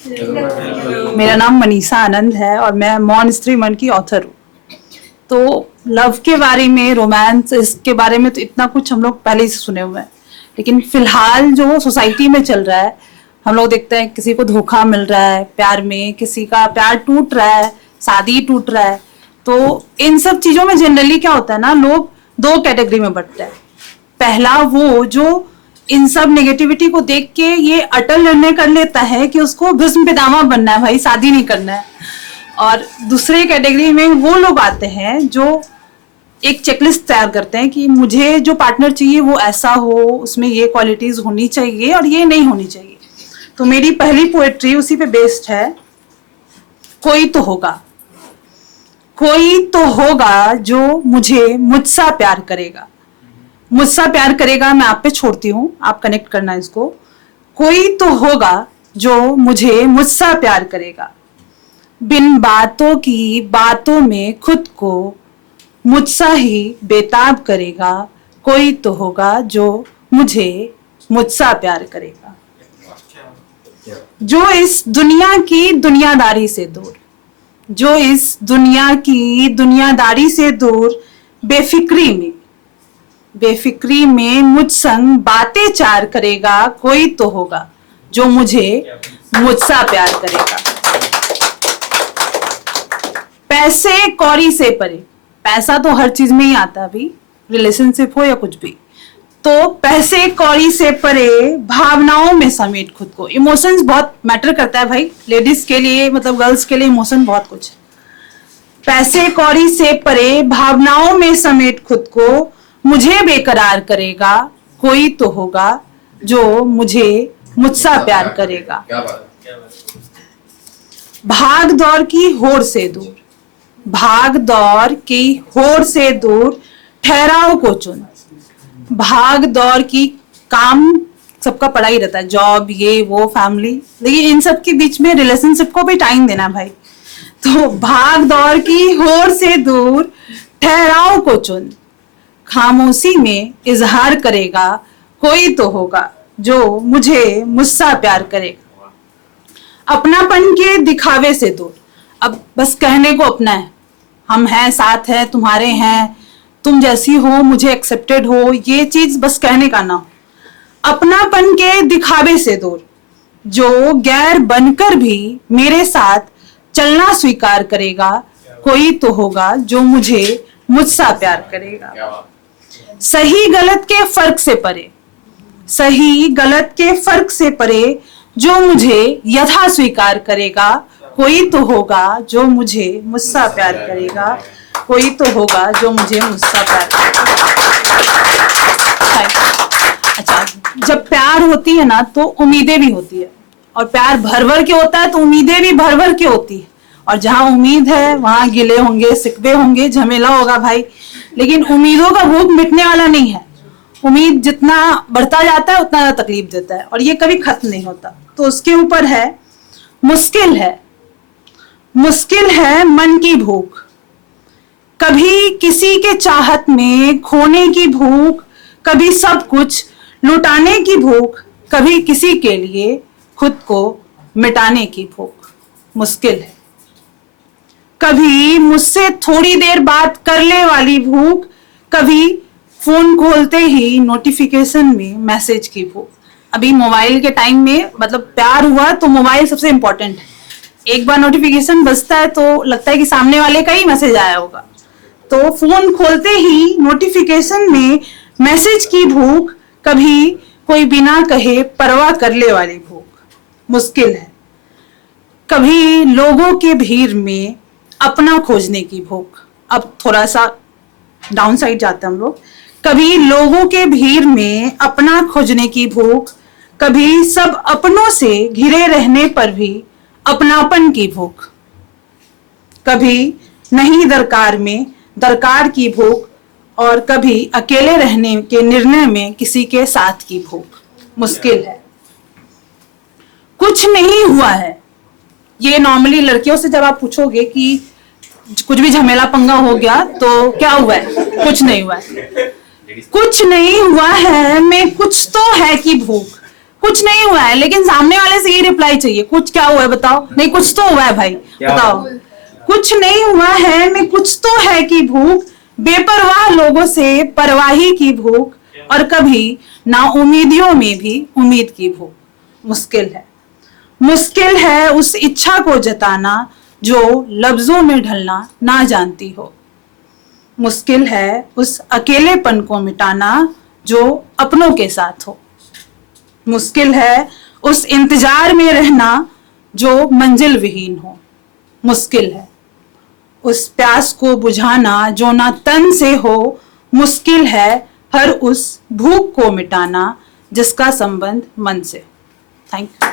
मेरा नाम मनीषा आनंद है और मैं मौन स्त्री मन की ऑथर हूँ। तो लव के बारे में, रोमांस, इसके बारे में तो इतना कुछ हम लोग पहले से सुने हुए हैं, लेकिन फिलहाल जो सोसाइटी में चल रहा है, हम लोग देखते हैं किसी को धोखा मिल रहा है प्यार में, किसी का प्यार टूट रहा है, शादी टूट रहा है। तो इन सब चीजों में जनरली क्या होता है ना, लोग दो कैटेगरी में बंटते हैं। पहला वो जो इन सब नेगेटिविटी को देख के ये अटल निर्णय कर लेता है कि उसको भस्म पितामह बनना है, भाई शादी नहीं करना है। और दूसरे कैटेगरी में वो लोग आते हैं जो एक चेकलिस्ट तैयार करते हैं कि मुझे जो पार्टनर चाहिए वो ऐसा हो, उसमें ये क्वालिटीज होनी चाहिए और ये नहीं होनी चाहिए। तो मेरी पहली पोएट्री उसी पे बेस्ड है। कोई तो होगा, कोई तो होगा जो मुझे मुझसा प्यार करेगा। मुझसा प्यार करेगा मैं आप पे छोड़ती हूँ, आप कनेक्ट करना इसको। कोई तो होगा जो मुझे मुझसा प्यार करेगा, बिन बातों की बातों में खुद को मुझसा ही बेताब करेगा। कोई तो होगा जो मुझे मुझसा प्यार करेगा, जो इस दुनिया की दुनियादारी से दूर, जो इस दुनिया की दुनियादारी से दूर बेफिक्री में मुझ संग बातें चार करेगा। कोई तो होगा जो मुझे मुझसा प्यार करेगा। पैसे कौड़ी से परे, पैसा तो हर चीज में ही आता है अभी, रिलेशनशिप हो या कुछ भी। तो पैसे कौड़ी से परे भावनाओं में समेट खुद को। इमोशंस बहुत मैटर करता है भाई, लेडीज के लिए, मतलब गर्ल्स के लिए इमोशन बहुत कुछ है। पैसे कौड़ी से परे भावनाओं में समेट खुद को मुझे बेकरार करेगा। कोई तो होगा जो मुझे मुझसा प्यार करेगा। भाग दौड़ की होड़ से दूर, भाग दौड़ की होड़ से दूर ठहराव को चुन। भाग दौड़ की, काम सबका पड़ा ही रहता है, जॉब, ये वो, फैमिली, लेकिन इन सब के बीच में रिलेशनशिप को भी टाइम देना भाई। तो भाग दौड़ की होड़ से दूर ठहराव को चुन, खामोशी में इजहार करेगा। कोई तो होगा जो मुझे मुझसा प्यार करेगा। अपनापन के दिखावे से दूर, अब बस कहने को अपना है, हम हैं, साथ हैं, तुम्हारे हैं, तुम जैसी हो, मुझे एक्सेप्टेड हो, ये चीज बस कहने का ना हो। अपनापन के दिखावे से दूर, जो गैर बनकर भी मेरे साथ चलना स्वीकार करेगा। कोई तो होगा जो मुझे मुझसा प्यार करेगा। सही गलत के फर्क से परे, सही गलत के फर्क से परे जो मुझे यथा स्वीकार करेगा। कोई तो होगा जो मुझे मुझसा प्यार करेगा। कोई तो होगा जो मुझे मुझसा प्यार करेगा। अच्छा, जब प्यार होती है ना तो उम्मीदें भी होती है, और प्यार भर भर के होता है तो उम्मीदें भी भर भर के होती है। और जहां उम्मीद है वहां गिले होंगे, सिकवे होंगे, झमेला होगा भाई। लेकिन उम्मीदों का भूख मिटने वाला नहीं है। उम्मीद जितना बढ़ता जाता है उतना ज्यादा तकलीफ देता है, और ये कभी खत्म नहीं होता। तो उसके ऊपर है, मुश्किल है मन की भूख, कभी किसी के चाहत में खोने की भूख, कभी सब कुछ लुटाने की भूख, कभी किसी के लिए खुद को मिटाने की भूख। मुश्किल है कभी मुझसे थोड़ी देर बात कर ले वाली भूख, कभी फोन खोलते ही नोटिफिकेशन में मैसेज की भूख। अभी मोबाइल के टाइम में, मतलब प्यार हुआ तो मोबाइल सबसे इंपॉर्टेंट है। एक बार नोटिफिकेशन बजता है तो लगता है कि सामने वाले का ही मैसेज आया होगा। तो फोन खोलते ही नोटिफिकेशन में मैसेज की भूख, कभी कोई बिना कहे परवाह कर ले वाली भूख। मुश्किल है कभी लोगों के भीड़ में अपना खोजने की भूख। अब थोड़ा सा डाउन साइड जाते हैं हम लोग। कभी लोगों के भीड़ में अपना खोजने की भूख, कभी सब अपनों से घिरे रहने पर भी अपनापन की भूख, कभी नहीं दरकार में दरकार की भूख, और कभी अकेले रहने के निर्णय में किसी के साथ की भूख। मुश्किल है कुछ नहीं हुआ है। ये नॉर्मली लड़कियों से जब आप पूछोगे कि कुछ भी झमेला पंगा हो गया तो क्या हुआ है, कुछ नहीं हुआ है। कुछ नहीं हुआ है में कुछ तो है कि भूख, कुछ नहीं हुआ है, लेकिन सामने वाले से ये रिप्लाई चाहिए, कुछ क्या हुआ है बताओ, नहीं कुछ तो हुआ है भाई बताओ, कुछ नहीं हुआ है मैं कुछ तो है की भूख, बेपरवाह लोगों से परवाही की भूख, और कभी ना उम्मीदियों में भी उम्मीद की भूख। मुश्किल है उस इच्छा को जताना जो लफ्जों में ढलना ना जानती हो। मुश्किल है उस अकेलेपन को मिटाना जो अपनों के साथ हो। मुश्किल है उस इंतजार में रहना जो मंजिल विहीन हो। मुश्किल है उस प्यास को बुझाना जो ना तन से हो। मुश्किल है हर उस भूख को मिटाना जिसका संबंध मन से। Thank you.